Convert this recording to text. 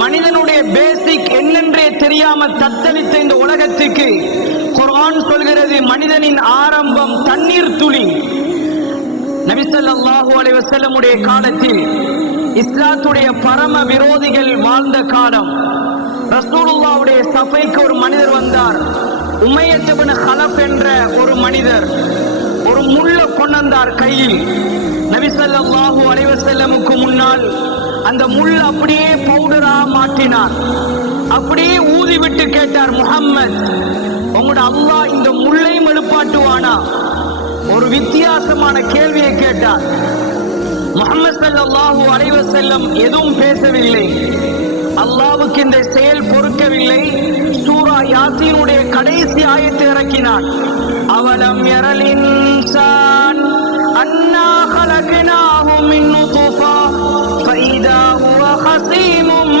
மனிதனுடைய பேசிக் என்னென்றே தெரியாமல் தத்தளித்த இந்த உலகத்துக்கு குர்ஆன் சொல்கிறது, மனிதனின் ஆரம்பம் தண்ணீர் துளி. நபி ஸல்லல்லாஹு அலைஹி வஸல்லம் உடைய காலத்தில் இஸ்லாத்துடைய பரம விரோதிகள் வாழ்ந்த காலம். ரசூலுல்லாஹ்வுடைய சபைக்கு ஒரு மனிதர் வந்தார். உமையத் இப்னு ஹலஃப் என்ற ஒரு மனிதர் ஒரு முள்ள கொண்டார் கையில். நபி ஸல்லல்லாஹு அலைஹி வஸல்லமுக்கு முன்னால் அந்த முள் அப்படியே பவுடரா மாற்றினார். அப்படியே ஊதி விட்டு கேட்டார், முஹம்மத், உங்களோட அல்லாஹ் இந்த முள்ளை எழுப்பாட்டுவானா? ஒரு வித்தியாசமான கேள்வியை கேட்டார். முஹம்மது ஸல்லல்லாஹு அலைஹி வஸல்லம் எதுவும் பேசவில்லை. அல்லாஹ்வுக்கு இந்த செயல் பொறுக்கவில்லை. சூரா யாசீனுடைய கடைசி ஆயத்தை இறக்கினான். அவலம் யரல் இன்சான் அன்னா خلقناه من نطفة فإذا هو خصيم